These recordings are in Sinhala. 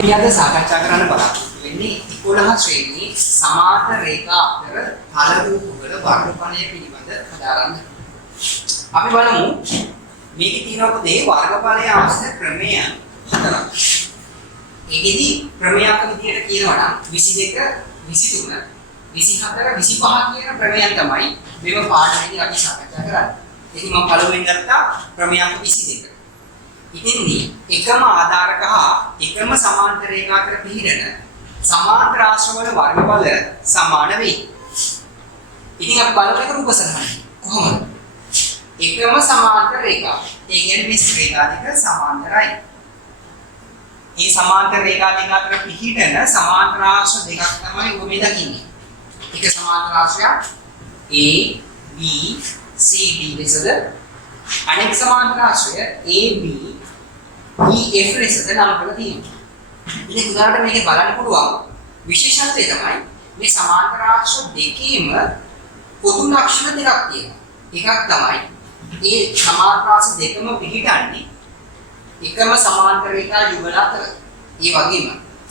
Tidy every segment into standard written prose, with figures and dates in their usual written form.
අපි අද සාකච්ඡා කරන්න බලාපොරොත්තු වෙන්නේ 11 ශ්‍රේණියේ සමාන්තර රේඛා අතර ඵල රූපවල වර්ගඵලය පිළිබඳ හදාරන්න. අපි බලමු මේකේ තියෙන පොතේ වර්ගඵලය අවශ්‍ය ක්‍රමය හතරක්. ඒකෙදි ක්‍රමයක් විදියට කියනවා නම් 22, 23, 24, 25 කියන ක්‍රමයන් තමයි මේව පාඩමේදී අපි සාකච්ඡා කරන්නේ. ඉතින් මම පළමුවෙන් ගත්තා ක්‍රමයක් 22. ඉතින්දී එකම ආධාරක හා එකම සමාන්තර රේඛා අතර පිහිටන සමාන්තර ආශ්‍රවල වර්ගඵල සමාන වෙයි. ඉතින් අපි බලමු ඒක රූප සටහන. කොහොමද? එකම සමාන්තර රේඛා. ඒ කියන්නේ මේ රේඛා දෙක සමාන්තරයි. මේ සමාන්තර රේඛා දෙක අතර පිහිටන සමාන්තර ආශ්‍රව දෙකක් තමයි ඔබ මේ දකින්නේ. එක සමාන්තර ආශ්‍රයක් A B C D ලෙසද අනෙක් සමාන්තර ආශ්‍රය A B E F ලෙසද නම් කරලා තියෙනවා. ඉතින් උදාහරණයක් මේකේ බලන්න පුළුවන් විශේෂත්වය තමයි මේ සමාන්තර ආශ්‍රය දෙකේම පොදු ලක්ෂණ දෙකක් තියෙනවා. එකක් තමයි ඒ සමාන්තර ආශ්‍රය දෙකම පිහිටන්නේ එකම සමාන්තර රේඛා යුගල අතර. ඒ වගේම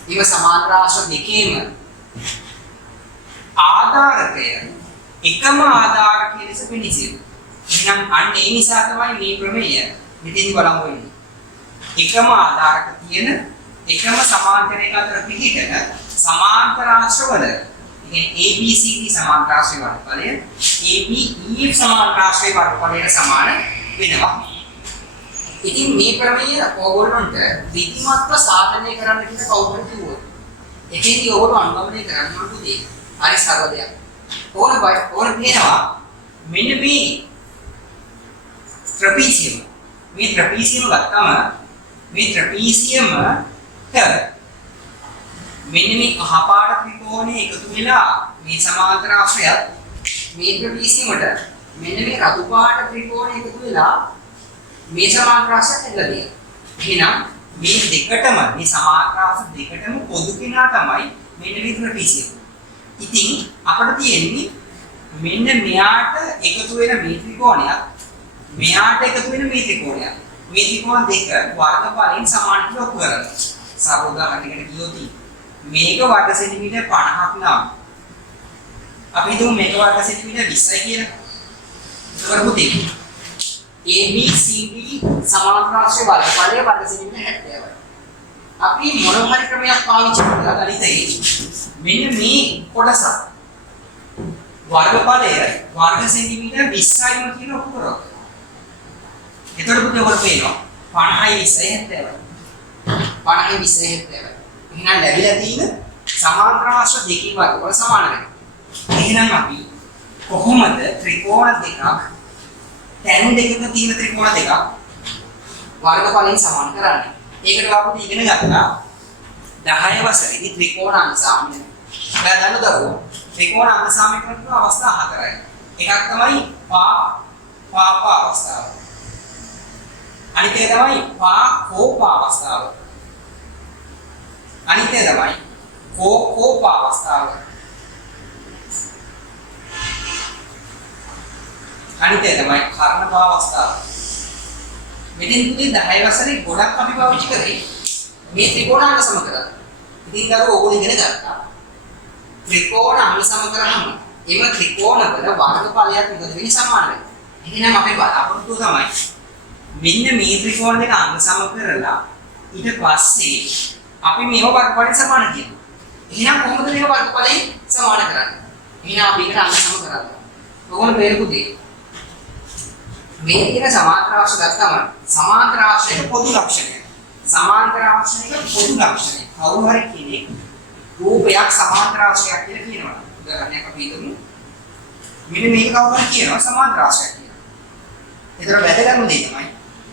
මේ සමාන්තර ආශ්‍රය දෙකේම ආධාරකය එකම ආධාරකයේ ලෙස පිළිසිදු. එහෙනම් අන්න ඒ නිසා තමයි මේ ප්‍රමේය මෙතෙන්දි බලමු වෙන්නේ. එකම ආධාරක තියෙන එකම සමාන්තර රේඛා අතර පිහිටන සමාන්තර ආශ්‍රවල කියන්නේ ABCD සමාන්තර ආශ්‍රය වර්ගඵලය ABEF සමාන්තර ආශ්‍රය වර්ගඵලයට සමාන වෙනවා. ඉතින් මේ ප්‍රමේය ඕගොල්ලන්ට විධිමත්ව සාධනය කරන්න කියලා කවුරුන් කිව්වොත් ඒකෙදි ඕගොල්ලෝ අනුගමනය කරන්න ඕන පුතේ. හරි සරල දෙයක්. ඕන පේනවා මෙන්න මේ ට්‍රපීසියම්. මේ ට්‍රපීසියම් ගත්තම මේ ට්‍රපීසියමට මෙන්න මේ කහපාට ත්‍රිකෝණය එකතු වෙලා මේ සමාන්තර ආශ්‍රයත් මේ ට්‍රපීසියමට මෙන්න මේ රතු පාට ත්‍රිකෝණය එකතු වෙලා මේ සමාන්තර ආශ්‍රයත් එල්ලදියා. එහෙනම් මේ දෙකටම මේ සමාන්තර ආශ්‍රය දෙකටම පොදු කෙනා තමයි මෙන්න මේ ට්‍රපීසියම. ඉතින් අපිට තියෙන්නේ මෙන්න මෙයාට එකතු වෙන මේ ත්‍රිකෝණයත් මෙයාට එකතු වෙන මේ ත්‍රිකෝණයත් මේ ත්‍රිකෝණ දෙක වර්ගඵලයෙන් සමාන කියලා ඔප්පු කරගන්න. සාරෝදාහරණයකට කියොත් මේක වර්ග සෙන්ටිමීටර් 50ක් නම් අපි හිතමු මේක වර්ග සෙන්ටිමීටර් 20යි කියලා. ඒක පුතේ ABCD සමාන්තර ආශ්‍රය වර්ගඵලය වර්ග සෙන්ටිමීටර් 70යි. අපි මොන හරි ක්‍රමයක් පාවිච්චි කරලා ගණිතයේ මෙන්න මේ කොටස වර්ගඵලය වර්ග සෙන්ටිමීටර් 20යිම කියලා ඔප්පු කරගන්න. එතකොට පුතේ ඔබට පේනවා 50යි 20යි 70යි. 50යි 20යි 70යි. එහෙනම් ලැබිලා තියෙන සමාන්තර ආශ්‍රය දෙකේ වර්ගඵල සමාන වෙනවා. එහෙනම් අපි කොහොමද ත්‍රිකෝණ දෙකක් තැන් දෙකක තියෙන ත්‍රිකෝණ දෙකක් වර්ගඵලයෙන් සමාන කරන්නේ? ඒකට අපි ඉගෙන ගත්තා 10 වසරේදී ත්‍රිකෝණ අංග සාමය. ඔයා දන්නවද දරුවෝ? ත්‍රිකෝණ අංග සාමය කරන අවස්ථා හතරයි. එකක් තමයි පා අවස්ථාව. අනිත් එක තමයි පා අවස්ථාව. අනිත් එක තමයි කෝ අවස්ථාව. අනිත් එක තමයි කර්ණ අවස්ථාව. මෙතෙන් පුතේ 10 වසරේ ගොඩක් අපි පාවිච්චි කරේ මේ ත්‍රිකෝණාංග සම කරලා. ඉතින් දරුවෝ ඕගොල්ලෝ ඉගෙන ගත්තා. ත්‍රිකෝණාංග සම කරාම එම ත්‍රිකෝණ වල වර්ගඵලයක් මොකද වෙන්නේ සමාන වෙනවා. එහෙනම් අපේ බලාපොරොත්තුව තමයි මෙන්න මේ ත්‍රිකෝණ දෙක අංග සම කරලා ඊට පස්සේ අපි මේව වර්ගඵලයෙන් සමාන කියනවා. එහෙනම් කොහොමද මේව වර්ගඵලයෙන් සමාන කරන්නේ? එහෙනම් අපි ඒකට අංග සම කරලා. ඔයගොල්ලෝ බේරුකුදී මේ කියන සමාන්තර ආශ්‍රය ගත්තම සමාන්තර ආශ්‍රයක පොදු ලක්ෂණය. සමාන්තර ආශ්‍රයක පොදු ලක්ෂණය. කවුරු හරි කෙනෙක් රූපයක් සමාන්තර ආශ්‍රයක් කියලා කියනවා. උදාහරණයක් අපි හිතමු. මෙන්න මේක කවුරු හරි කියනවා සමාන්තර ආශ්‍රයක් කියලා. ඒතර වැදගත්ම දේ තමයි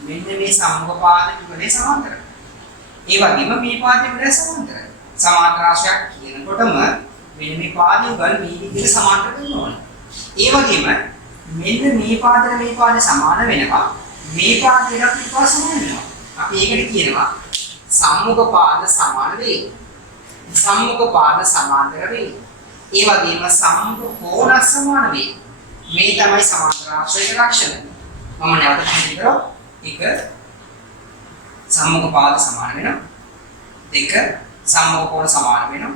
මෙන්න මේ සම්මුඛ පාද යුගලේ සමාන්තරයි. ඒ වගේම මේ පාද යුගලේ සමාන්තරයි. සමාන්තර ආශ්‍රයක් කියනකොටම මෙන්න මේ පාද යුගල් මේ විදිහට සමාන්තර වෙන්න ඕනේ. ඒ වගේම මෙන්න මේ පාද සමාන වෙනවා. මේ පාද දෙකක් විපාක සමාන වෙනවා. අපි ඒකට කියනවා සම්මුඛ පාද සමාන වේ. සම්මුඛ පාද සමාන්තර වේ. ඒ වගේම සම්මුඛ කෝණ සමාන වේ. මේ තමයි සමාන්තර ආශ්‍රයක ලක්ෂණ. මම නැවත කියනවා. එක සම්මුඛ පාද සමාන වෙනවා. දෙක සම්මුඛ කෝණ සමාන වෙනවා.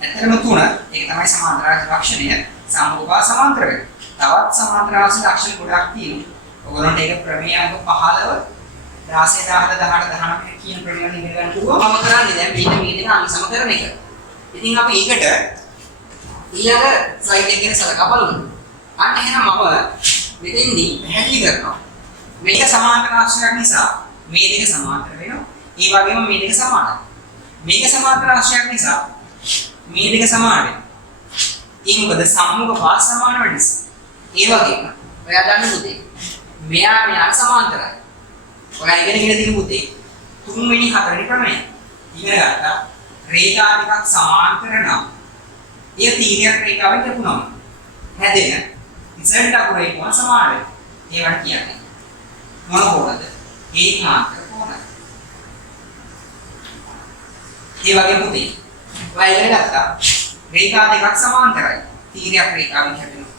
ඇත්තටම 3 ඒක තමයි සමාන්තර ලක්ෂණය. සම්මුඛ සමාන්තර වෙනවා. තවත් සමාන්තර ලක්ෂණ ගොඩක් තියෙනවා. ඔයගොල්ලන්ට ඒක ප්‍රමේයාංක 15 16 17 18 19 කියන ප්‍රමේය වලින් ඉගෙන ගන්න පුළුවන්. මම කරන්නේ දැන් මේ දෙක අංග සමකරන එක. ඉතින් අපි ඒකට ඊළඟ ස්ලයිඩ් එක ගැන සලකා බලමු. අන්න එහෙනම් මම මෙතෙන්දී පැහැදිලි කරනවා. මේක සමාන්තර රාශියක් නිසා මේ දෙක සමාන්තර වෙනවා. ඒ වගේම මේ දෙක සමානයි. මේක සමාන්තර රාශියක් නිසා මේ දෙක සමාන වෙනවා. ඒ මොකද සම්මුඛ පාස් සමාන වෙන නිසා. ඒ වගේම ඔයා දන්න පුතේ මෙයා සමාන්තරයි. ඔයා ඉගෙන තියෙන පුතේ තුන්වෙනි හතරවෙනි ප්‍රමේය. ඉගෙන ගත්තා. රේඛා දෙකක් සමාන්තර නම් ඒ තීරයක් රේඛාවෙන් කැපුණම හැදෙන ඉසෙන්ට අකුරේ කොන සමාන වෙනවා. ඒවට කියන්නේ මොන කෝණද? ඒකාන්තර කෝණ. ඒ වගේ පුතේ ඔයා ඉගෙන ගත්තා. රේඛා දෙකක් සමාන්තරයි. තීරයක් රේඛාවෙන් කැපෙනවා.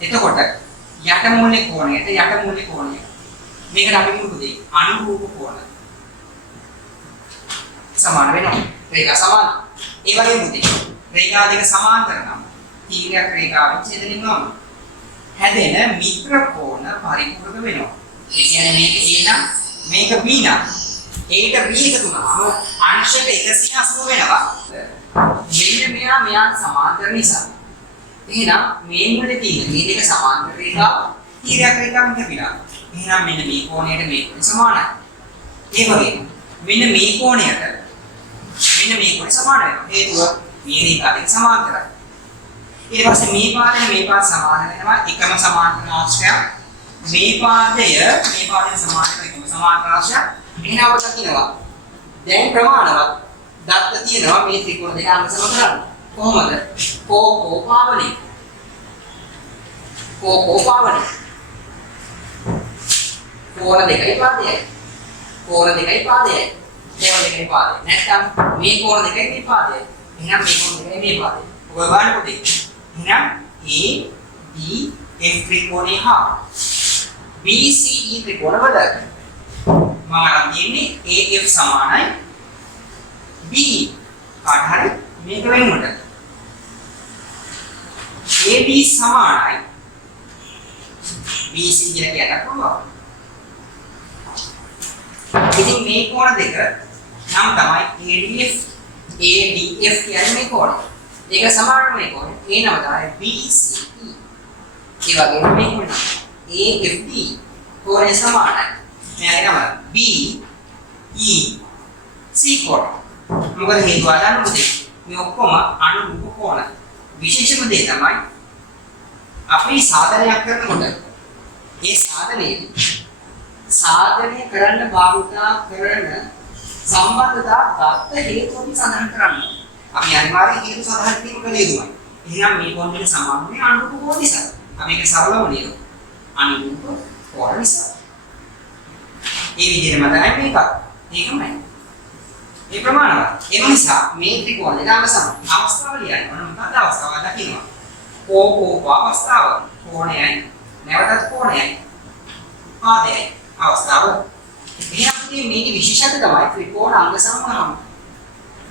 එතකොට යට මූලික කෝණයට යට මූලික කෝණය මේකට අපි කියමු පුතේ අනුරූප කෝණ සමාන වෙනවා. රේඛා සමාන. ඒ වගේ පුතේ රේඛා දෙක සමාන්තර නම් තීරයක් රේඛාවෙන් ඡේදනය වෙනවා. හැදෙන මිත්‍ර කෝණ පරිපූර්ණ වෙනවා. ඒ කියන්නේ මේක A නම් මේක B නම් Aට B එකතු වුණාම අංශක 180 වෙනවා. මෙන්න මෙයා සමාන්තර නිසා. එහෙනම් මේ මුලේ තියෙන මේ දෙක සමාන්තර රේඛාව තීරයක් රේඛාවෙන් කැපිලා. එහෙනම් මෙන්න මේ කෝණයට මේ කෝණය සමානයි. ඒ වගේම මෙන්න මේ කෝණයට මෙන්න මේ කෝණය සමාන වෙනවා. හේතුව මේ රේඛා දෙක සමාන්තරයි. ඊට පස්සේ මේ පාද සමාන වෙනවා. එකම සමාන්තර ආශ්‍රයයක්. මේ පාදය සමාන එකම සමාන්තර ආශ්‍රයයක්. එහෙනම් අපට කියනවා දැන් ප්‍රමාණවත් දත්ත තියෙනවා මේ ත්‍රිකෝණ දෙක අංග සම කරන්න. කොහොමද? කෝපාවලි. කෝණ දෙකයි පාදයයි. කෝණ දෙකයි පාදයයි. කෝණ දෙකයි පාදයයි. නැත්නම් මේ කෝණ දෙකයි මේ පාදයයි. එහෙනම් මේ කෝණ දෙකයි මේ පාදයයි. ඔය බලන්න පුතේ. එහෙනම් ADF ත්‍රිකෝණය හා BCE ත්‍රිකෝණ බදක. මම අරන් තියෙන්නේ AF සමානයි B කාට හරි මේක වෙනුවට AB සමානයි BC කියලා කියන්න පුළුවන්. ඉතින් මේ කෝණ දෙක නම් තමයි ADF කියන්නේ මේ කෝණ. ඒක සමාන මේ කෝණ. ඒ නම තමයි BCE. ඒ වගේම මේ කෝණ AFD කෝණය සමානයි. මෙයාගේ නම BEC කෝණ. මොකද හේතුව අදන්න පුතේ මේ ඔක්කොම අනුරූප කෝණ. විශේෂම දේ තමයි අපි සාධනයක් කරනකොට ඒ සාධනය කරන්න භාවිතා කරන සම්බන්ධතා දත්ත හේතු අපි සඳහන් කරන්න. අපි අනිවාර්යයෙන් හේතු සඳහන් කිරීම කළ යුතුයි. එහෙනම් මේ කෝණ දෙක සමාන වෙන්නේ අනුරූප කෝණ නිසා. අපි ඒක සරලව ලියමු. අනුරූප කෝණ නිසා. මේ විදිහටම තමයි මේක. ඒකමයි. ඒ ප්‍රමාණවත්. ඒ නිසා මේ ත්‍රිකෝණ දෙක අංග සම අවස්ථාව ලියන්න ඕන. මොකක්ද අවස්ථාව දකින්න. කෝප අවස්ථාව කෝණයයි නැවතත් කෝණයයි පාදයයි අවස්ථාව. එහෙනම් මේකේ විශේෂත්වය තමයි ත්‍රිකෝණ අංග සමහම.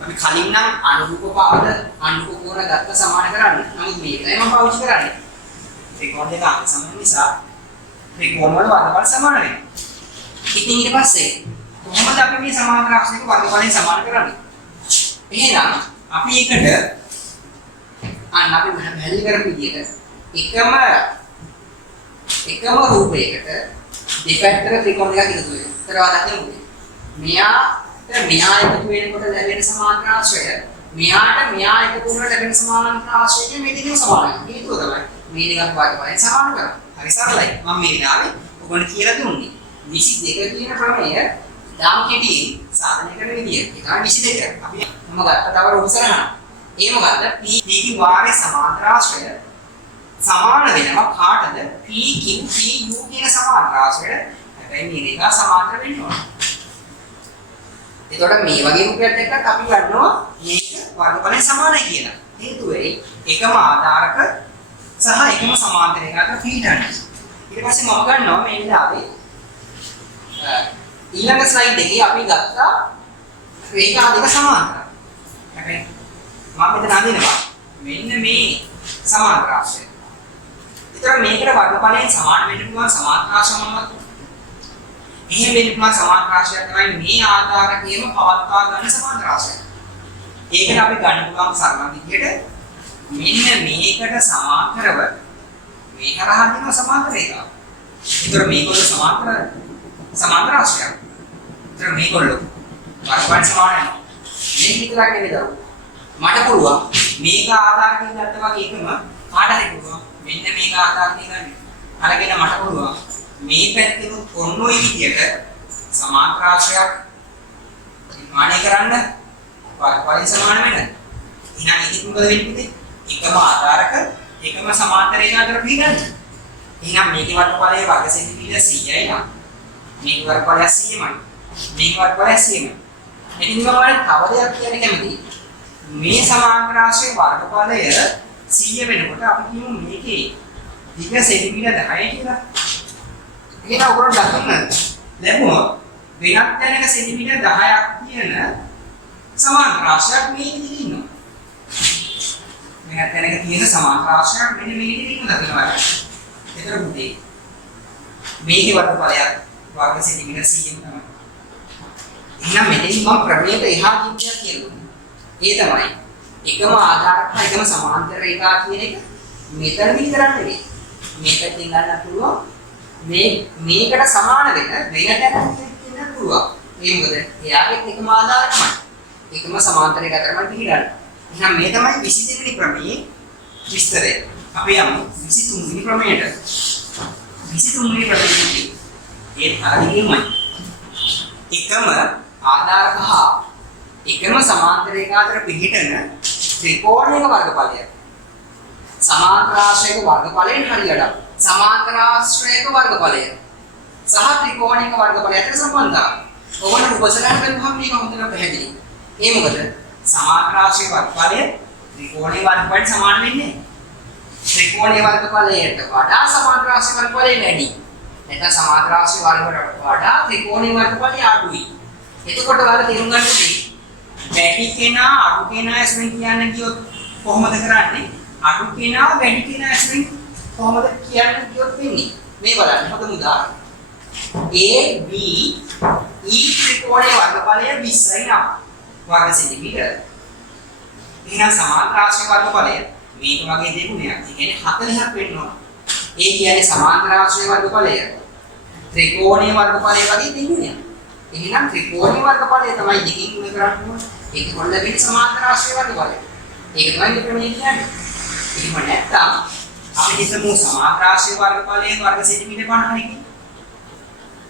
අපි කලින් නම් අනුරූප පාද අනුරූප කෝණ ගත්ත සමාන කරන්නේ. නමුත් මේකයි මම පාවිච්චි කරන්නේ. ත්‍රිකෝණ දෙක අංග සම නිසා ත්‍රිකෝණ වල වර්ගඵල සමාන වෙනවා. ඉතින් ඊට පස්සේ කොහොමද අපි මේ සමාන්තර අක්ෂරයක වර්ගඵලයෙන් සමාන කරන්නේ? එහෙනම් අපි එකට අපි පැහැදිලි කරපු විදිහට එකම රූපයකට දෙපැත්තක ත්‍රිකෝණ දෙකක් එකතු වෙනවා. ඒතරවා දකින්න. මෙයා එකතු වෙනකොට ලැබෙන සමාන්තර ආශ්‍රය මෙයා එකතු වුණාට ලැබෙන සමාන්තර ආශ්‍රය මේ දෙකම සමානයි. හේතුව තමයි මේ දෙකක් වර්ගඵලයෙන් සමාන කරන්නේ. හරි සරලයි. මම මේ විනාවේ ඔයගොල්ලන්ට කියලා දුන්නේ 22 කියන ප්‍රමේය දාම කෙටියෙන් සාධනය කරන විදිය. ඒක තමයි 22. අපි මම ගත්ත තව රූප සරහන. ඒ මොකද්ද? P දී වාරේ සමාන්තර ආශ්‍රය සමාන වෙනවා කාටද? PQ PU කියන සමාන්තර ආශ්‍රය. හැබැයි මේ දෙක සමාන්තර වෙන්න ඕන. එතකොට මේ වගේ රූපයක් එක්ක අපි ගන්නවා මේක වර්ගඵලයෙන් සමානයි කියලා. හේතුව එකම ආධාරක සහ එකම සමාන්තරයක පිටන්නේ. ඊට පස්සේ මම ගන්නවා මේ විදිහේ ඊළඟ ස්ලයිඩ් එකේ අපි ගත්තා රේඛා දෙක සමාන්තරයි. හැබැයි මම මෙතන අඳිනවා මෙන්න මේ සමාන්තර ආශ්‍රය. ඒතර මේකට වර්ගඵලයෙන් සමාන වෙන්න පුළුවන් සමාන්තර ආශ්‍රය මොනවද? එහෙම වෙන්න පුළුවන් සමාන්තර ආශ්‍රය තමයි මේ ආකාරකයේම පවත්වා ගන්න සමාන්තර ආශ්‍රය. ඒකට අපි ගන්න පුළුවන් සරල විදිහට මෙන්න මේකට සමාන්තරව මේ හරහා දින සමාන්තර එක. ඒතර මේගොල්ලෝ සමාන්තර ආශ්‍රය. ඒතර මේගොල්ලෝ වර්ගඵල සමාන වෙනවා. මේක විතරක් නෙවෙයි දරුවෝ. මට පුළුවන් මේක ආධාරකින් ගත්තා වගේ එකම කාට හරි පුළුවන් මෙන්න මේක ආධාරකින් ගන්න. අරගෙන මට පුළුවන් මේ පැත්තෙන් ඔන්න ඔය විදියට සමාන්තර ආශ්‍රයක් නිර්මාණය කරන්න වර්ගඵල සමාන වෙන. එහෙනම් ඒක මොකද වෙන්නේ? එකම ආධාරක එකම සමාන්තර රේඛ අතර පිළිගන්න. එහෙනම් මේකේ වර්ගඵලයේ වර්ග සෙන්ටිමීටර 100යි නම් මේකේ වර්ගඵලය 100යි. මේකේ වර්ගඵලය 100යි. ඉතින් මම තව දෙයක් කියන්න කැමතියි. මේ සමාන්තර ආශ්‍රයේ වර්ගඵලය 100 වෙනකොට අපි කියමු මේකේ දිග සෙන්ටිමීටර 10 කියලා. එහෙනම් ඔයගොල්ලෝ දකින්න ලැබුණොත් වෙනත් තැනක සෙන්ටිමීටර 10ක් තියෙන සමාන්තර ආශ්‍රයක් මේ විදිහට ඉන්නවා. වෙනත් තැනක තියෙන සමාන්තර ආශ්‍රයක් මෙන්න මේ විදිහට ඉන්නවා දකින්නවා. ඒතර මුදේ මේකේ වර්ගඵලයක් වර්ග සෙන්ටිමීටර 100ක් තමයි. එහෙනම් මෙතෙන් මම ක්‍රමයට එහා කිව්වා කියලා. ඒ තමයි එකම ආධාරක එකම සමාන්තර රේඛා කියන එක මෙතන විතරක් නෙවෙයි. මේකෙන් ගන්න පුළුවන් මේකට සමාන වෙන තැනක් තියෙන්න පුළුවන්. ඒ මොකද එයාගේ එකම ආධාරකමයි. එකම සමාන්තර රේඛා තමයි පිළිගන්නේ. එහෙනම් මේ තමයි 22 වෙනි ක්‍රමයේ විස්තරය. අපි යමු 23 වෙනි ක්‍රමයට. 23 වෙනි ක්‍රමයේ ඒ තරගෙමයි. එකම ආධාරක හා එකම සමාන්තර රේඛා අතර පිහිටන ත්‍රිකෝණයක වර්ගඵලය. සමාන්තර ආශ්‍රයක වර්ගඵලයෙන් හරියට සමාන්තර ආශ්‍රයක වර්ගඵලය සහ ත්‍රිකෝණයක වර්ගඵලය අතර සම්බන්ධතාවය. ඔබට උපසලන බැලුවහම මේක හොඳට පැහැදිලි. ඒ මොකද සමාන්තර ආශ්‍රයක වර්ගඵලය ත්‍රිකෝණයේ වර්ගඵලයට සමාන වෙන්නේ. ත්‍රිකෝණයේ වර්ගඵලයට වඩා සමාන්තර ආශ්‍රයක වර්ගඵලය වැඩි. නැත්නම් සමාන්තර ආශ්‍රයක වර්ගඵලයට වඩා ත්‍රිකෝණයේ වර්ගඵලය අඩුයි. එතකොට ඔයාලා තේරුම් ගන්න ඕනේ වැඩි කෙනා අඩු කෙනා ඇසුරින් කියන්න ගියොත් කොහොමද කරන්නේ? අඩු කෙනා වැඩි කෙනා ඇසුරින් කොහොමද කියන්න ගියොත් වෙන්නේ? මේ බලන්න හොඳම උදාහරණ. AB E ත්‍රිකෝණයේ වර්ගඵලය 20යි නම් වර්ග සෙන්ටිමීටර. එහෙනම් සමාන්තර ආශ්‍රය වර්ගඵලය මේක වගේ දෙගුණයක්. ඒ කියන්නේ 40ක් වෙන්න ඕන. ඒ කියන්නේ සමාන්තර ආශ්‍රය වර්ගඵලය ත්‍රිකෝණයේ වර්ගඵලය වගේ දෙගුණයක්. එහෙනම් ත්‍රිකෝණයේ වර්ගඵලය තමයි දෙකකින් ගුණ කරන්න ඕන. ඒක කොල්ල වෙන්නේ සමාන්තර ආශ්‍රය වර්ගඵලය. ඒක තමයි මේ ප්‍රමේය කියන්නේ. එහෙම නැත්නම් අපි හිතමු සමාන්තර ආශ්‍රය වර්ගඵලයේ වර්ග සෙන්ටිමීටර 50යි කියලා.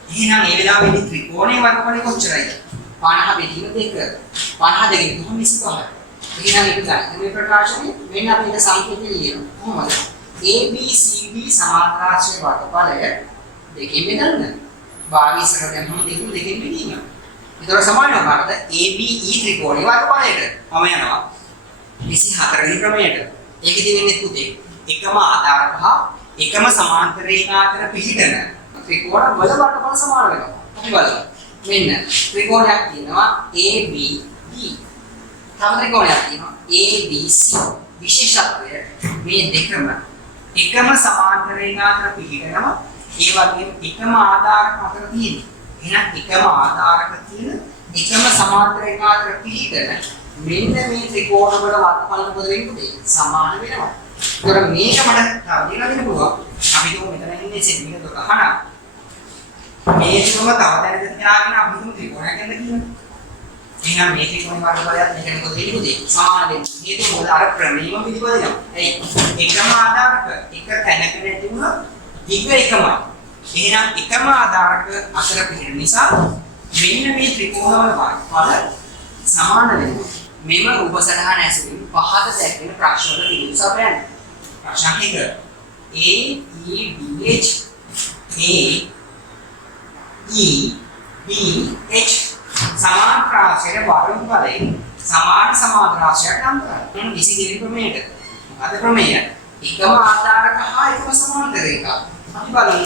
එහෙනම් මේ වෙලාවේදී ත්‍රිකෝණයේ වර්ගඵලය කොච්චරයිද? 50 බෙදීම 2. 50 දෙකෙන් 25. එහෙනම් ඒක ගන්න. මේ ප්‍රකාශනයේ මෙන්න අපි ඒක සංකේතය ලියනවා. කොහොමද? ABCD සමාන්තර ආශ්‍රය වර්ගඵලය දෙකෙන් බෙදන්න. භාගී ඉස්සරහට යනකොට දෙකෙන් බෙදීම. ඒතර සමාන වුණාට ABE ත්‍රිකෝණයේ වර්ගඵලයට මම යනවා 24 වෙනි ක්‍රමයට. ඒකෙදි වෙන්නේ පුතේ එකම ආධාරක හා එකම සමාන්තර රේඛා අතර පිහිටන ත්‍රිකෝණ වල වර්ගඵල සමාන වෙනවා. අපි බලමු. මෙන්න ත්‍රිකෝණයක් තියෙනවා ABD. තව ත්‍රිකෝණයක් තියෙනවා ABC. විශේෂත්වය මේ දෙකම එකම සමාන්තර රේඛා අතර පිහිටනවා. ඒ වගේම එකම ආධාරක අතර තියෙන. එහෙනම් එකම ආධාරක තියෙන එකම සමාන්තර රේඛා අතර පිහිටන මෙන්න මේ ත්‍රිකෝණ වල වර්ගඵල මොකද වෙන්නේ? සමාන වෙනවා. ඒතර මේක මට තව දෙන්න පුළුවන්. අපි දුමු මෙතන ඉන්නේ සෙන්ටිමීටර 12. මේ තුම තව දැනට තියාගෙන අපි දුමු ත්‍රිකෝණයක් ගන්න කියනවා. එහෙනම් මේ ත්‍රිකෝණ වර්ගඵලයත් මේක මොකද වෙන්නේ? සමාන වෙන්නේ. හේතුව මොකද අර ක්‍රමීයම පිළිපදිනවා. එයි එකම ආධාරක එක තැනක නැතිවම දිග එකමයි. එහෙනම් එකම ආධාරක අතර පිහිටන නිසා මෙන්න මේ ත්‍රිකෝණ වල වර්ගඵල සමාන වෙනවා. මෙම රූප සටහන ඇසුරින් පහත දැක්වෙන ප්‍රශ්න වල පිළිතුරු සපයන්න. ප්‍රශ්න 1 AEBH සමාන්තර ආශ්‍රය වර්ගඵලයෙන් සමාන සමාන්තර ආශ්‍රයක් නම් කරන්න. 22 ක්‍රමයට. මොකද ක්‍රමය? එකම ආධාරක හා එකම සමාන්තර රේඛා. අපි බලමු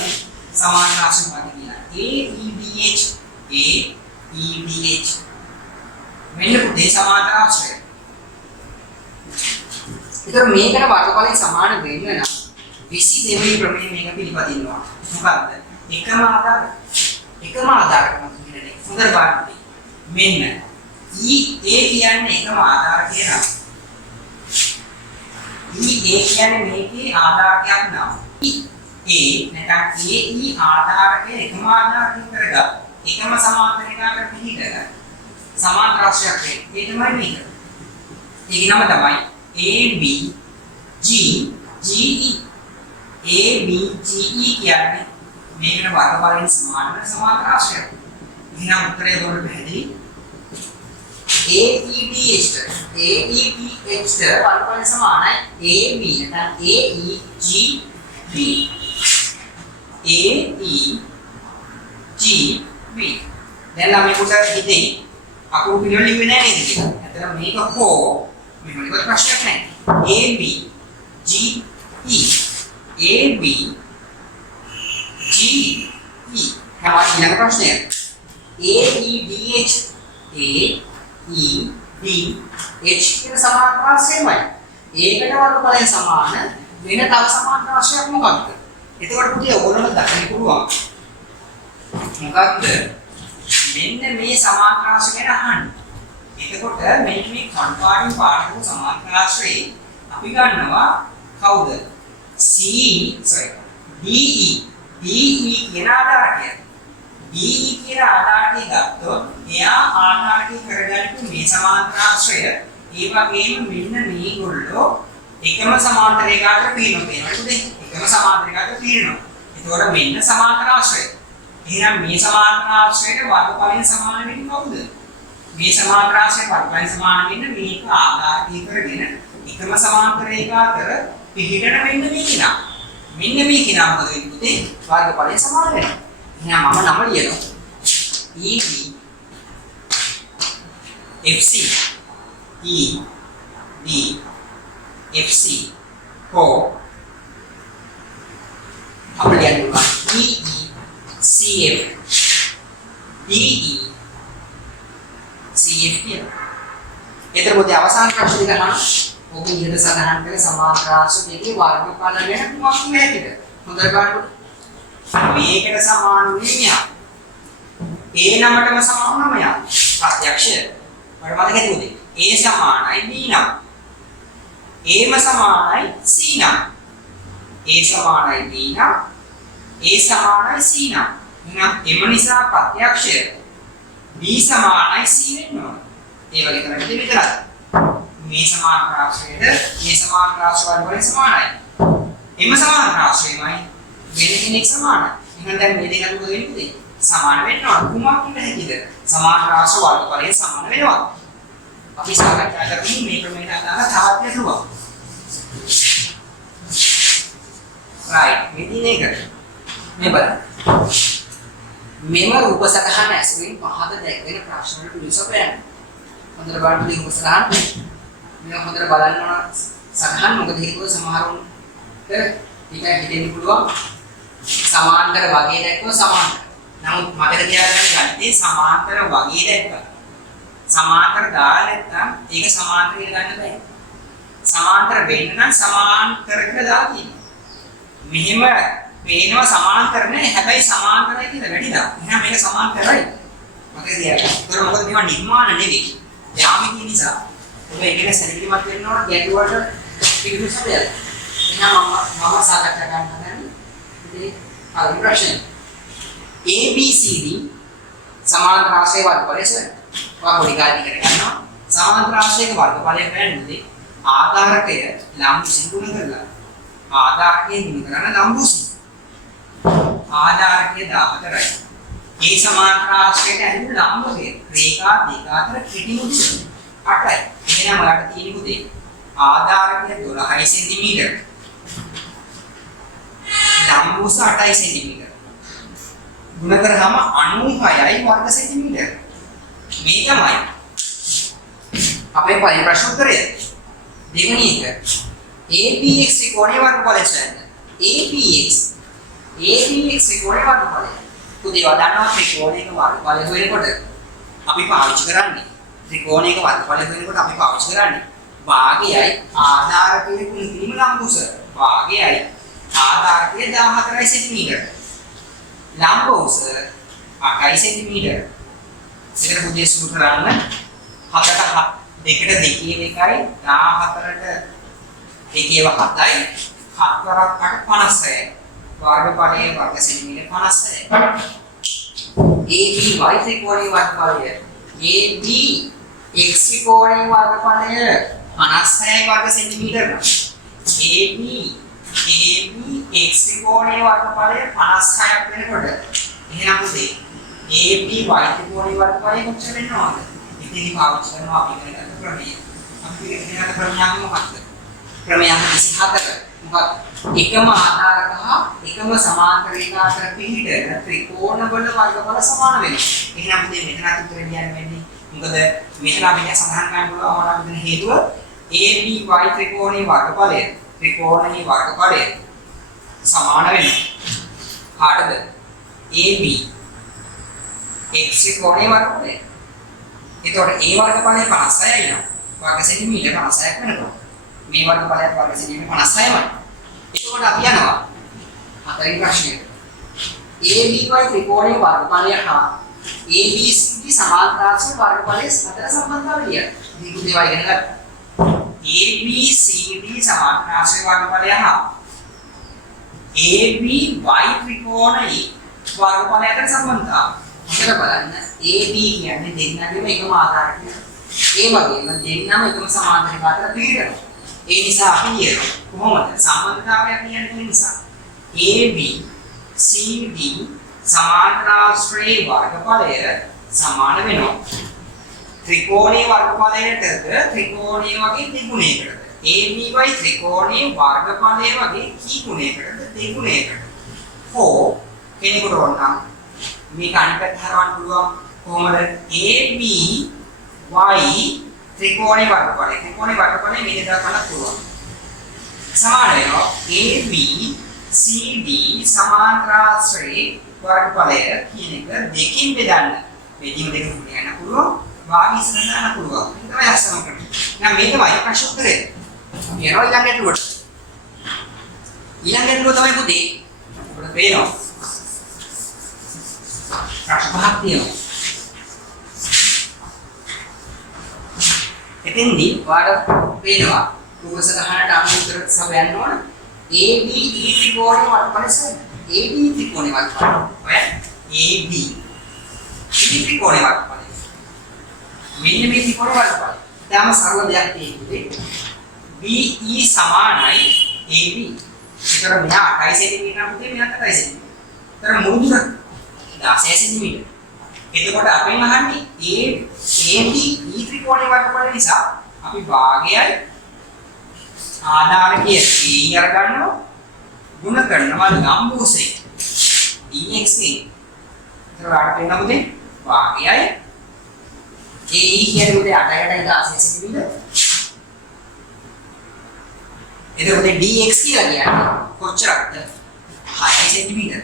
සමාන්තර ආශ්‍රය AEBH මෙන්න පුතේ සමාන්තර ආශ්‍රය. ඒතර මේකට වර්ගඵලයෙන් සමාන වෙන්න නම් 22 වෙනි ප්‍රමේය මේක පිළිපදිනවා. මොකක්ද? එකම ආධාරකම කියන්නේ. හොඳට බලන්න. මෙන්න E A කියන්නේ එකම ආධාරකය නම් E A කියන්නේ මේකේ ආධාරකයක් නම් E A නැත්නම් A E ආධාරකය එකම ආධාරකයෙන් කරගත්තා. එකම සමාන්තරයකට පිළිගන්න සමාන රාශියක් වෙන්නේ. ඒ තමයි මේක. ඒකේ නම තමයි AB GE ABGE කියන්නේ මේකට වර්ගඵලයෙන් සමාන රාශියක්. එහෙනම් උත්තරය ගොඩ පැහැදිලි. AEDH වර්ගඵලයෙන් සමානයි AB නැත්නම් AEGB දැන් ළමයිකට හිතෙයි අකුරු පිළිවෙල ලිව්වේ නැහැ නේද කියලා. ඇත්තට මේක හෝ මෙහෙම ලිව්වට ප්‍රශ්නයක් නැහැ. ABGE ABGE තමයි ඊළඟ ප්‍රශ්නය. AEDH AEDH කියන සමාන රාශියමයි. ඒකට වර්ගඵලයෙන් සමාන වෙන තව සමාන රාශියක් මොකක්ද? එතකොට පුතේ ඕනම දකින්න පුළුවන්. මොකක්ද? මෙන්න මේ සමාන රාශිය ගැන අහන්න. එතකොට මෙන්න මේ කණ්ඩායම් පාඩක සමාන රාශියේ අපි ගන්නවා කවුද? DE කියන ආධාරකය. DE කියන ආධාරකය ගත්තොත් එයා ආධාරකය කරගන්න මේ සමාන්තර ආශ්‍රය ඒ වගේම මෙන්න මේගොල්ලෝ එකම සමාන්තර රේඛාවකට පීනනවා කියනකොට එකම සමාන්තර රේඛාවකට පීනනවා. එතකොට මෙන්න සමාන්තර ආශ්‍රය. එහෙනම් මේ සමාන්තර ආශ්‍රයට වර්ගඵලයෙන් සමාන වෙන්නේ කවුද? මේ සමාන්තර ආශ්‍රයට වර්ගඵලයෙන් සමාන වෙන්නේ මේක ආධාරකය කරගෙන එකම සමාන්තර රේඛාවතර පිළිගන්න මෙන්න මේ කිනා. මෙන්න මේ කිනා මොකද වෙන්නේ පුතේ? වර්ගඵලයෙන් සමාන වෙනවා. එහෙනම් මම නම ලියනවා. EB FC ED FC ko අපිට කියනවා CF DE CF කියන. ඒතර පොතේ අවසාන ප්‍රශ්න දෙක අහන්න. ඔබ ඉහළ සඳහන් කළ සමාන රාශි දෙකේ වර්ගඵල ගැන කුමක් කියන්නේද? හොඳට බලන්න. මේකට සමාන වෙන්නේ A නමටම සමාන නමයක්. ප්‍රත්‍යක්ෂය. මට මතක හිටියොත් A සමානයි B නම්. A ම සමානයි C නම්. A සමානයි B නම්. A සමානයි C නම්. එහෙනම් M නිසා ප්‍රත්‍යක්ෂය B සමානයි C වෙන්න ඕන. ඒ වගේ කරන්නේ විතරයි. මේ සමාන රාශියද මේ සමාන රාශිය වලින් සමානයි. M සමාන රාශියමයි වෙන කෙනෙක් සමානයි. එහෙනම් දැන් මේ දෙක අතර මොකද වෙන්නේ? සමාන වෙනවා. කුමක් වෙන්න හැකිද? සමාන රාශිය වර්ගඵලයෙන් සමාන වෙනවා. අපි සාකච්ඡා කරමු මේ ක්‍රමයට අදාළ තවත් ගැටලුවක්. right මෙදින එක මේ බලන්න. මෙම රූප සටහන ඇසුරින් පහත දැක්වෙන ප්‍රශ්න වලට පිළිතුරු සපයන්න. හොඳට බලන්න මේ රූප සටහන. මේ හොඳට බලන්න ඕන සටහන් මොකද හේතුව සමහරුන්ට ටිකක් හිතෙන්න පුළුවන් සමාන්තර වගේ දැක්වුවා සමාන්තර. නමුත් මතක තියාගන්න ගත්තේ සමාන්තර වගේ දැක්කා. සමාන්තර දාලා නැත්නම් ඒක සමාන්තර කියලා ගන්න බෑ. සමාන්තර වෙන්න නම් සමාන්තර කියලා දාලා තියෙනවා. මෙහෙම පේනවා සමාන්තර නෑ හැබැයි සමාන්තරයි කියලා වැඩිලා. එහෙනම් මේක සමාන්තරයි. මතක තියාගන්න. ඒතර මොකද මේවා නිර්මාණ නෙවෙයි. යාමිකී නිසා. ඔබ ඒකේ සැලකිලිමත් වෙන්න ඕන ගැටුවට පිළිතුරු සපයන්න. එහෙනම් මම සාකච්ඡා කරන්න හදන්නේ මේ පළවෙනි ප්‍රශ්නේ. ABCD සමාන්තර රාශියේ වර්ගඵලය සොයන්න. ඔයා පොඩි කාර්යයක් කරගන්නවා. සමාන්තර රාශියක වර්ගඵලය හොයන්නේ ආධාරකය ලම්බුසින් ගුණ කරලා. ආධාරකයේ ගුණ කරන ලම්බුසින්. ආධාරකය 14යි. ඒ සමාන්තර රාශියට ඇතුළු ලම්බකය රේඛා දෙක අතර කෙටි මුදුන 8යි. එහෙනම් ඔයාලට තියෙන පුතේ ආධාරකය 12 සෙන්ටිමීටර. ලම්බුස 8 සෙන්ටිමීටර. ගුණ කරාම 96යි වර්ග සෙන්ටිමීටර. මේ තමයි අපේ පළවෙනි ප්‍රශ්න උත්තරය. දෙවෙනි එක ABX ත්‍රිකෝණයේ වර්ගඵලය සොයන්න. ABX ත්‍රිකෝණයේ වර්ගඵලය. පුතේ වදන්නවා ත්‍රිකෝණයක වර්ගඵලය හොයනකොට අපි පාවිච්චි කරන්නේ ත්‍රිකෝණයක වර්ගඵලය හොයනකොට අපි පාවිච්චි කරන්නේ භාගයයි ආධාරකයේ කුණු කිරීම ලම්බුස. භාගයයි ආධාරකයේ 14 සෙන්ටිමීටර. ලම්බුස 8 සෙන්ටිමීටර. ඒක පුදේ සුළු කරන්න 7ට 2ට 2 එකයි 14ට 2 7යි 7 වරක් 8 56යි. වර්ගඵලයේ වර්ග සෙන්ටිමීටර 56යි. AB y ත්‍රිකෝණයේ වර්ගඵලය AB x ත්‍රිකෝණයේ වර්ගඵලය 56යි වර්ග සෙන්ටිමීටර. AB x ත්‍රිකෝණයේ වර්ගඵලය 56ක් වෙනකොට එහෙනම් පුතේ AB y ත්‍රිකෝණයේ වර්ගඵලය කොච්චර වෙනවද? ඉතින් පාවිච්චි කරනවා අපි ඉගෙන ගන්න ක්‍රමය. අපි ඉගෙන ගන්න ක්‍රමයක් මොකක්ද? ක්‍රමයක් 24ක. මොකක්ද? එකම ආධාරක හා එකම සමාන්තර රේඛා අතර පිහිටන ත්‍රිකෝණ වල වර්ගඵල සමාන වෙනවා. එහෙනම් පුතේ මෙතන උත්තරේ ලියන්න වෙන්නේ. මොකද මෙතන අපිට සඳහන් කරන්න පුළුවන් වෙන හේතුව ABY ත්‍රිකෝණයේ වර්ගඵලය සමාන වෙනවා. කාටද? AB x ත්‍රිකෝණයේ වර්ගඵලය. එතකොට A වර්ගඵලය 56යි නේද? වර්ග සෙන්ටිමීටර 56ක් වෙනවා. මේ වර්ගඵලයත් වර්ග සෙන්ටිමීටර 56යි. එතකොට අපි යනවා හතරවෙනි ප්‍රශ්නෙට. ABY ත්‍රිකෝණයේ වර්ගඵලය හා ABCD සමාන්තරාංශ වර්ගඵලයේ අතර සම්බන්ධතාවය ලියන්න. මේක දේවල් ඉගෙන ගන්න. ABCD සමාන්තරාංශ වර්ගඵලය හා ABY ත්‍රිකෝණයේ වර්ගඵලය අතර සම්බන්ධතාවය. හොඳට බලන්න. AB කියන්නේ දෙන්නගේම එකම ආකාරයක. ඒ වගේම දෙන්නම එකම සමාන්තර රේඛා අතර පිළිගන්නවා. ඒ නිසා අපි කියනවා කොහොමද සම්බන්ධතාවයක් කියන්නේ කොහොම නිසා AB CD සමාන්තරාශ්‍රේ වර්ගඵලය සමාන වෙනවා ත්‍රිකෝණීය වර්ගඵලයටද ත්‍රිකෝණීය වගේ දෙගුණයකටද ABY ත්‍රිකෝණීය වර්ගඵලය වගේ කී ගුණයකටද දෙගුණයකටද හෝ කෙනෙකුට ඕනනම් මේක අනිත් පැත්ත හරවන්න පුළුවන් කොහොමද ABY ත්‍රිකෝණීය වර්ගඵලය මේ විදිහට කරන්න පුළුවන්. සමාන වෙනවා AB CD සමාන්තරාශ්‍රේ වර්ගඵලය කියන එක දෙකින් බෙදන්න. බෙදීම දෙකක් ගන්න පුළුවන්. වාග් ඉස්සරහට දාන්න පුළුවන්. ඒක තමයි අස්සම කරන්නේ. දැන් මේක වයි ප්‍රශ්න උත්තරේ. අපි යනවා ඊළඟ ගැටලුවට. ඊළඟ ගැටලුව තමයි පුතේ. අපිට පේනවා. ප්‍රශ්න පහක් තියෙනවා. එතෙන්දී ඔයාලට පේනවා රූප සටහනට අනුව උත්තර සපයන්න ඕන ABE ත්‍රිකෝණයේ වර්ගඵලය AB ත්‍රිකෝණයේ වර්ගඵලය ඔය AB ත්‍රිකෝණයේ වර්ගඵලය මෙන්න මේ ත්‍රිකෝණයේ වර්ගඵලය ඊටම සරල දෙයක් තියෙන්නේ BE සමානයි AB ඒතර මෙහා 8 සෙන්ටිමීටර පුතේ මෙහා 8 සෙන්ටිමීටර ඒතර මුළු දුර 16 සෙන්ටිමීටර එතකොට අපෙන් අහන්නේ AB ත්‍රිකෝණයේ වර්ගඵලය නිසා අපි භාගයයි ආධාරකයේ A අර ගන්නවා ಗುಣ කරනවා ලම්බෝසේ dx නේ. ඒතර ආට වෙන පුතේ භාගයයි AE කියන්නේ පුතේ 8යි 16 සෙන්ටිමීටර. එතකොට පුතේ dx කියලා කියන්නේ කොච්චරක්ද? 6 සෙන්ටිමීටර.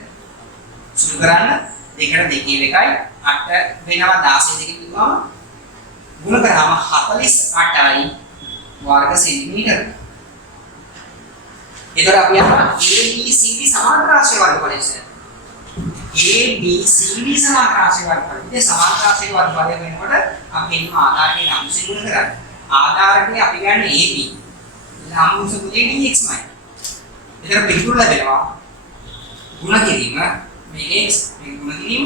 සුළු කරන්න 2ට 2 එකයි 8 වෙනවා 16 දෙකකින් ගිහම ගුණ කරාම 48යි වර්ග සෙන්ටිමීටර. එතකොට අපි යනවා ABCD සමාන්තරාශ්‍රේ වර්ගඵලය. ABCD සමාන්තරාශ්‍රේ වර්ගඵලය. ඉතින් සමාන්තරාශ්‍රේ වර්ගඵලය වෙනකොට අපි එන්න ආධාරකයේ ලම්බුස ගුණ කරන්නේ. ආධාරකයේ අපි ගන්න AB. ලම්බුස පුතේ dxමයි. එතකොට පිළිතුර ලැබෙනවා ගුණ කිරීම මේ x මේ ගුණ කිරීම.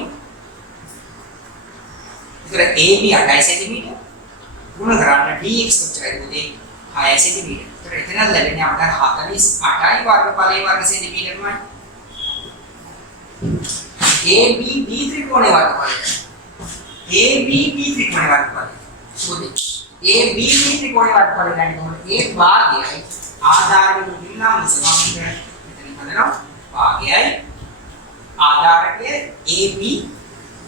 එතකොට AB 8 සෙන්ටිමීටර ගුණ කරන්න dx කොච්චරද පුතේ 6 සෙන්ටිමීටර. එතන ලැබෙන්නේ අපට 48යි වර්ගඵලයේ වර්ග සෙන්ටිමීටරමයි. ABB ත්‍රිකෝණයේ වර්ගඵලය. ABB ත්‍රිකෝණයේ වර්ගඵලය. පුතේ ABB ත්‍රිකෝණයේ වර්ගඵලය ගන්නකොට A භාගයයි ආධාරකයේ නිලම් සමාන්තර මෙතන හදනවා. භාගයයි ආධාරකයේ AB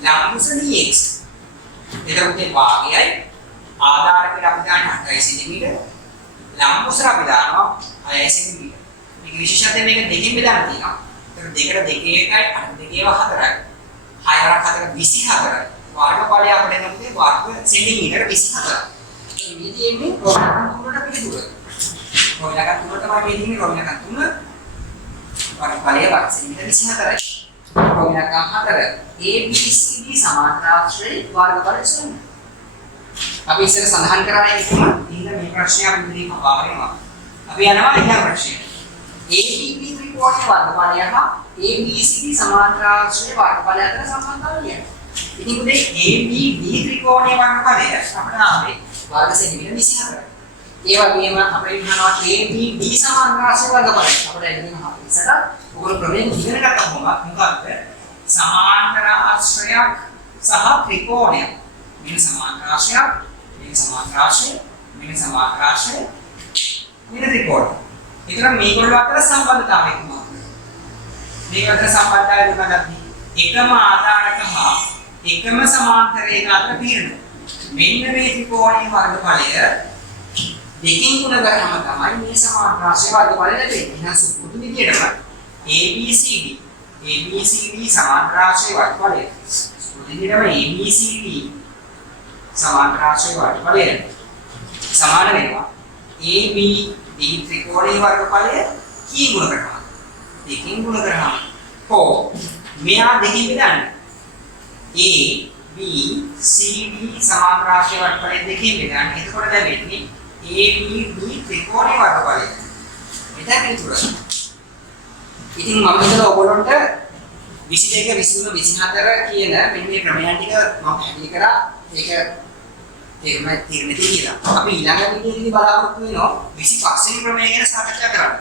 ලම්බුස dx. එතකොට භාගයයි ආධාරකයට අපි ගන්න 8 සෙන්ටිමීටර ලම්බුස අපි දානවා 6 සෙන්ටිමීටර. මේක විශේෂත්වය මේක දෙකකින් බෙදන්න තියෙනවා. ඒතර දෙකට 2 එකයි 8 2 4යි. 6 4 24. වර්ගඵලය අපිට එන්නේ වර්ග සෙන්ටිමීටර 24. මේ තියෙන්නේ රෝමනකන් තුනට පිළිතුර. රෝමනකන් තුන තමයි මේ තියෙන්නේ රෝමනකන් තුන. වර්ගඵලය වර්ග සෙන්ටිමීටර 24යි. රෝමනකන් 4 ABCD සමාන්තරාශ්‍රයේ වර්ගඵලය සොයන්න. අපි ඉස්සර සඳහන් කරන්නේ කොහොමද? ඉන්න මේ ප්‍රශ්නය අපි ඉදිරියට පාවෙනවා. අපි යනවා ඊළඟ ප්‍රශ්නයට. ABB ත්‍රිකෝණයේ වර්ගඵලය හා ABCD සමාන්තරාශ්‍රයේ වර්ගඵලය අතර සම්බන්ධතාවය ලියන්න. ඉතින් උදේ ABB ත්‍රිකෝණයේ වර්ගඵලය අපිට ආවේ වර්ග සෙන්ටිමීටර 24. ඒ වගේම අපිට ඉන්නවා ABB සමාන්තරාශ්‍රයේ වර්ගඵලය. අපිට එන්නේ ඉස්සර ඔයගොල්ලෝ ප්‍රමේය ඉගෙන ගන්න මොකක්ද? සමාන්තරාශ්‍රයක් සහ ත්‍රිකෝණයක්. මේ සමාන්තරාශ්‍රයක්, මේ සමාන්තරාශ්‍රය, මේ සමාන්තරාශ්‍රය, මේ ත්‍රිකෝණ. ඒතර මේගොල්ලෝ අතර සම්බන්ධතාවය කොහොමද? මේක අතර සම්බන්ධතාවය මොකක්ද? එකම ආධාරක හා එකම සමාන්තරයක අතර පීඩන. මෙන්න මේ ත්‍රිකෝණයේ වර්ගඵලය දෙකෙන් ගුණ කරාම තමයි මේ සමාන්තරාශ්‍රය වර්ගඵලය ලැබෙන්නේ. එහෙනම් සුපුරුදු විදියටම ABCD සමාන්තරාශ්‍රය වර්ගඵලය. සුපුරුදු විදියටම ABCD සමාන්තරාශ්‍රය වර්ගඵලය සමාන වෙනවා ABD ත්‍රිකෝණයේ වර්ගඵලය කී ගුණ කරනවා? දෙකෙන් ගුණ කරනවා. මෙයා දෙකෙන් බෙදන්න. ABCD සමාන්තරාශ්‍රය වර්ගඵලය දෙකෙන් බෙදන්න. එතකොට ලැබෙන්නේ ABD ත්‍රිකෝණයේ වර්ගඵලය. මෙතන පිටුර. ඉතින් මම හිතනවා ඔයගොල්ලන්ට 22 23 24 කියන මෙන්න මේ ක්‍රමයන් ටික මම පැහැදිලි කරා. ඒක තේරුම් තියෙනවා. අපි ඊළඟ වීඩියෝවේදී බලාපොරොත්තු වෙනවා 25 වෙනි ක්‍රමය ගැන සාකච්ඡා කරන්න.